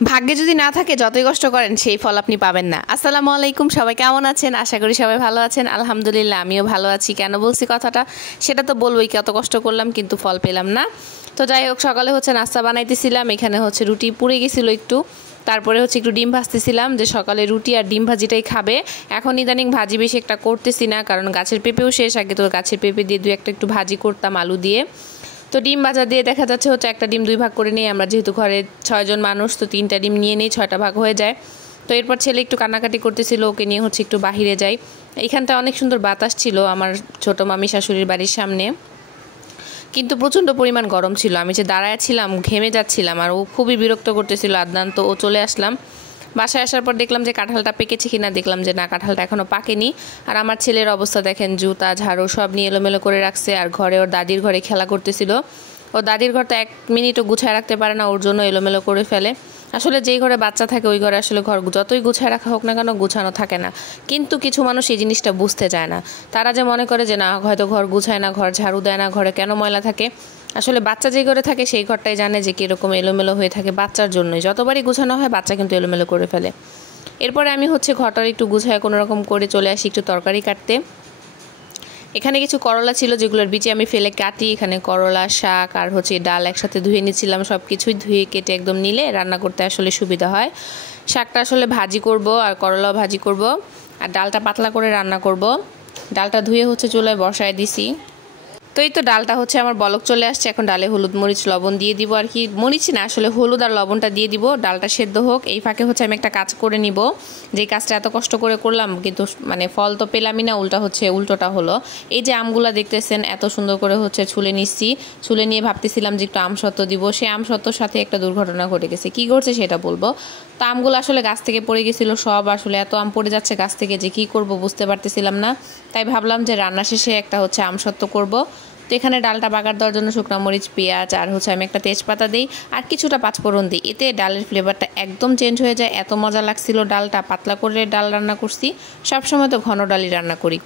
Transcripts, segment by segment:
ভাগ্যে যদি না থাকে যতই কষ্ট করেন সেই ফল আপনি পাবেন না। আসসালামু আলাইকুম, সবাই কেমন আছেন? আশা করি সবাই ভালো আছেন। আলহামদুলিল্লাহ আমিও ভালো আছি। কেন বলছি কথাটা সেটা তো বলবোই, কত কষ্ট করলাম কিন্তু ফল পেলাম না। তো যাই হোক, সকালে নাস্তা বানাইতেছিলাম, এখানে রুটি পুড়ে গেছিলো একটু, তারপরে একটু ডিম ভাজতেছিলাম, যে সকালে রুটি আর ডিম ভাজিটাই খাবে। এখন ইদানিং ভাজি বেশি একটা করতেছি না, কারণ গাছের পেঁপেও শেষ। আগে তো গাছের পেঁপে দিয়ে একটু ভাজি করতাম আলু দিয়ে। তো ডিম ভাজা দিয়ে দেখা যাচ্ছে একটা ডিম 2 ভাগ করে নিই আমরা, যেহেতু ঘরে 6 জন মানুষ, তো 3টা ডিম নিয়ে নিই, 6টা ভাগ হয়ে যায়। তো এরপর ছেলে একটু কান্নাকাটি করতেছিল, ওকে নিয়ে একটু বাহিরে যাই। এইখানটা অনেক সুন্দর বাতাস ছিল আমার ছোটো মামি শাশুড়ির বাড়ির সামনে, কিন্তু প্রচণ্ড পরিমাণ গরম ছিল। আমি যে দাঁড়ায় ছিলাম ঘেমে যাচ্ছিলাম, আর ও খুবই বিরক্ত করতেছিল আদনান। তো ও চলে আসলাম। বাসায় আসার পর দেখলাম যে কাঁঠালটা পেকেছে কিনা, দেখলাম যে না, কাঁঠালটা এখনও পাকেনি। আর আমার ছেলের অবস্থা দেখেন, জুতা ঝাড়ু সব নিয়ে এলোমেলো করে রাখছে, আর ঘরে ওর দাদির ঘরে খেলা করতেছিল। ও দাদির ঘরটা 1 মিনিটও গুছায় রাখতে পারে না, ওর জন্য এলোমেলো করে ফেলে। আসলে যেই ঘরে বাচ্চা থাকে ওই ঘরে আসলে ঘর যতই গুছায় রাখা হোক না কেন, গুছানো থাকে না। কিন্তু কিছু মানুষ এই জিনিসটা বুঝতে চায় না। তারা যে মনে করে যে না, হয়তো ঘর গুছায় না, ঘর ঝাড়ু দেয় না, ঘরে কেন ময়লা থাকে। আসলে বাচ্চা যেই ঘরে থাকে সেই ঘরটাই জানে যে কীরকম এলোমেলো হয়ে থাকে। বাচ্চার জন্যই যতবারই গুছানো হয়, বাচ্চা কিন্তু এলোমেলো করে ফেলে। এরপরে আমি ঘরটার একটু গুছায় কোনোরকম করে চলে আসি একটু তরকারি কাটতে। এখানে কিছু করলা ছিল যেগুলোর বীজ আমি ফেলে কাটি। এখানে করলা, শাক আর ডাল একসাথে ধুয়ে নিচ্ছিলাম। সব কিছুই ধুয়ে কেটে একদম নিলে রান্না করতে আসলে সুবিধা হয়। শাকটা আসলে ভাজি করব, আর করলাও ভাজি করব, আর ডালটা পাতলা করে রান্না করব। ডালটা ধুয়ে চুলায় বসায় দিছি। তো এই তো ডালটা আমার বলক চলে আসছে। এখন ডালে হলুদ মরিচ লবণ দিয়ে দিব, আর কি মরিচ না, আসলে হলুদ আর লবণটা দিয়ে দিব। ডালটা সেদ্ধ হোক, এই ফাঁকে আমি একটা কাজ করে নিব। যে কাজটা এত কষ্ট করে করলাম, কিন্তু মানে ফল তো পেলামই না, উল্টোটা হলো। এই যে আমগুলা দেখতেছেন, এত সুন্দর করে ছুলে নিচ্ছি। ছুলে নিয়ে ভাবতেছিলাম যে একটু আমসত্ত্ব দিব। সেই আমসত্ত্বর সাথে একটা দুর্ঘটনা ঘটে গেছে। কি ঘটছে সেটা বলবো। তো আমগুলো আসলে গাছ থেকে পড়ে গেছিলো সব। আসলে এত আম পড়ে যাচ্ছে গাছ থেকে যে কি করব বুঝতে পারতেছিলাম না। তাই ভাবলাম যে রান্না শেষে একটা আমসত্ত্ব করব। তো এখানে ডালটা বাগার দেওয়ার জন্য শুকনো মরিচ, পেঁয়াজ আর আমি একটা তেজপাতা দিই, আর কিছুটা পাঁচফোড়ন দিই। এতে ডালের ফ্লেভারটা একদম চেঞ্জ হয়ে যায়। এত মজা লাগছিল। ডালটা পাতলা করে ডাল রান্না করছি, সবসময় তো ঘন ডালই রান্না করি।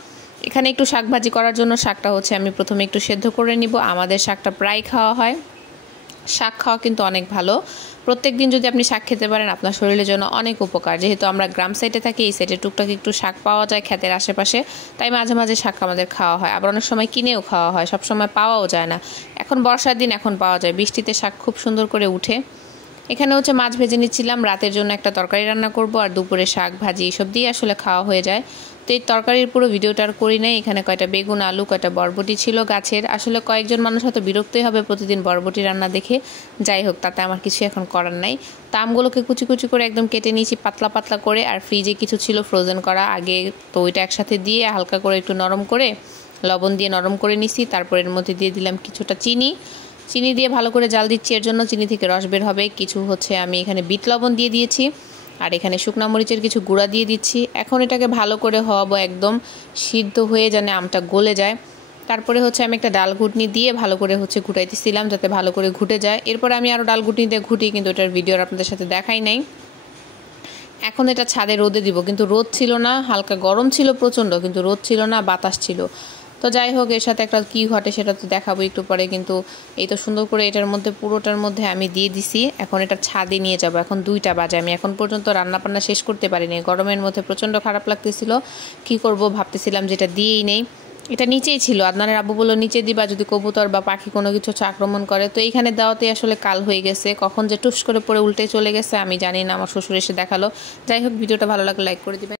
এখানে একটু শাক ভাজি করার জন্য শাকটা আমি প্রথমে একটু সেদ্ধ করে নিব। আমাদের শাকটা প্রায় খাওয়া হয়। শাক খাওয়া কিন্তু অনেক ভালো। প্রত্যেক দিন যদি আপনি শাক খেতে পারেন, আপনার শরীরের জন্য অনেক উপকার। যেহেতু আমরা গ্রাম সাইডে থাকি, এই সাইডে টুকটাক একটু শাক পাওয়া যায় ক্ষেতের আশেপাশে, তাই মাঝে মাঝে শাক আমাদের খাওয়া হয়। আবার অনেক সময় কিনেও খাওয়া হয়, সব সময় পাওয়াও যায় না। এখন বর্ষার দিন, এখন পাওয়া যায়। বৃষ্টিতে শাক খুব সুন্দর করে উঠে। এখানে মাছ ভেজে নিচ্ছিলাম। রাতের জন্য একটা তরকারি রান্না করব, আর দুপুরে শাক ভাজি এসব দিয়ে আসলে খাওয়া হয়ে যায়। তো এই তরকারির পুরো ভিডিওটা আর করি নাই। এখানে কয়টা বেগুন, আলু, কয়টা বরবটি ছিল গাছের। আসলে কয়েকজন মানুষ হয়তো বিরক্তই হবে প্রতিদিন বরবটি রান্না দেখে। যাই হোক, তাতে আমার কিছু এখন করার নাই। তো আমগুলোকে কুচি কুচি করে একদম কেটে নিয়েছি পাতলা পাতলা করে। আর ফ্রিজে কিছু ছিল ফ্রোজেন করা আগে, তো ওইটা একসাথে দিয়ে হালকা করে একটু নরম করে লবণ দিয়ে নরম করে নিছি। তারপর এর মধ্যে দিয়ে দিলাম কিছুটা চিনি দিয়ে ভালো করে জাল দিচ্ছি। এর জন্য চিনি থেকে রস বের হবে। কিছু আমি এখানে বিট লবণ দিয়ে দিয়েছি, আর এখানে শুকনো মরিচের কিছু গুঁড়া দিয়ে দিচ্ছি। এখন এটাকে ভালো করে হওয়াবো, একদম সিদ্ধ হয়ে জানে আমটা গলে যায়। তারপরে আমি একটা ডাল ঘুটনি দিয়ে ভালো করে ঘুটাইতেছিলাম, যাতে ভালো করে ঘুটে যায়। এরপরে আমি আরও ডাল ঘুটনি দিয়ে ঘুটি, কিন্তু এটার ভিডিও আপনাদের সাথে দেখাই নাই। এখন এটা ছাদে রোদে দিব, কিন্তু রোদ ছিল না, হালকা গরম ছিল প্রচণ্ড, কিন্তু রোদ ছিল না, বাতাস ছিল। তো যাই হোক, এর সাথে একটা কী ঘটে সেটা তো দেখাবো একটু পরে। কিন্তু এই তো সুন্দর করে এটার মধ্যে পুরোটার মধ্যে আমি দিয়ে দিছি। এখন এটা ছাদে নিয়ে যাব। এখন 2টা বাজে, আমি এখন পর্যন্ত রান্নাবান্না শেষ করতে পারিনি। গরমের মধ্যে প্রচণ্ড খারাপ লাগতেছিল। কি করব ভাবতেছিলাম যে এটা দিয়েই নেই। এটা নিচেই ছিল। আদনানের আব্বু বলল নিচে দিবা, যদি কবুতর বা পাখি কোনো কিছু আক্রমণ করে। তো এইখানে দেওয়াতে আসলে কাল হয়ে গেছে। কখন যে টুস করে পরে উল্টে চলে গেছে আমি জানি না। আমার শ্বশুর এসে দেখালো। যাই হোক, ভিডিওটা ভালো লাগলে লাইক করে দিবেন।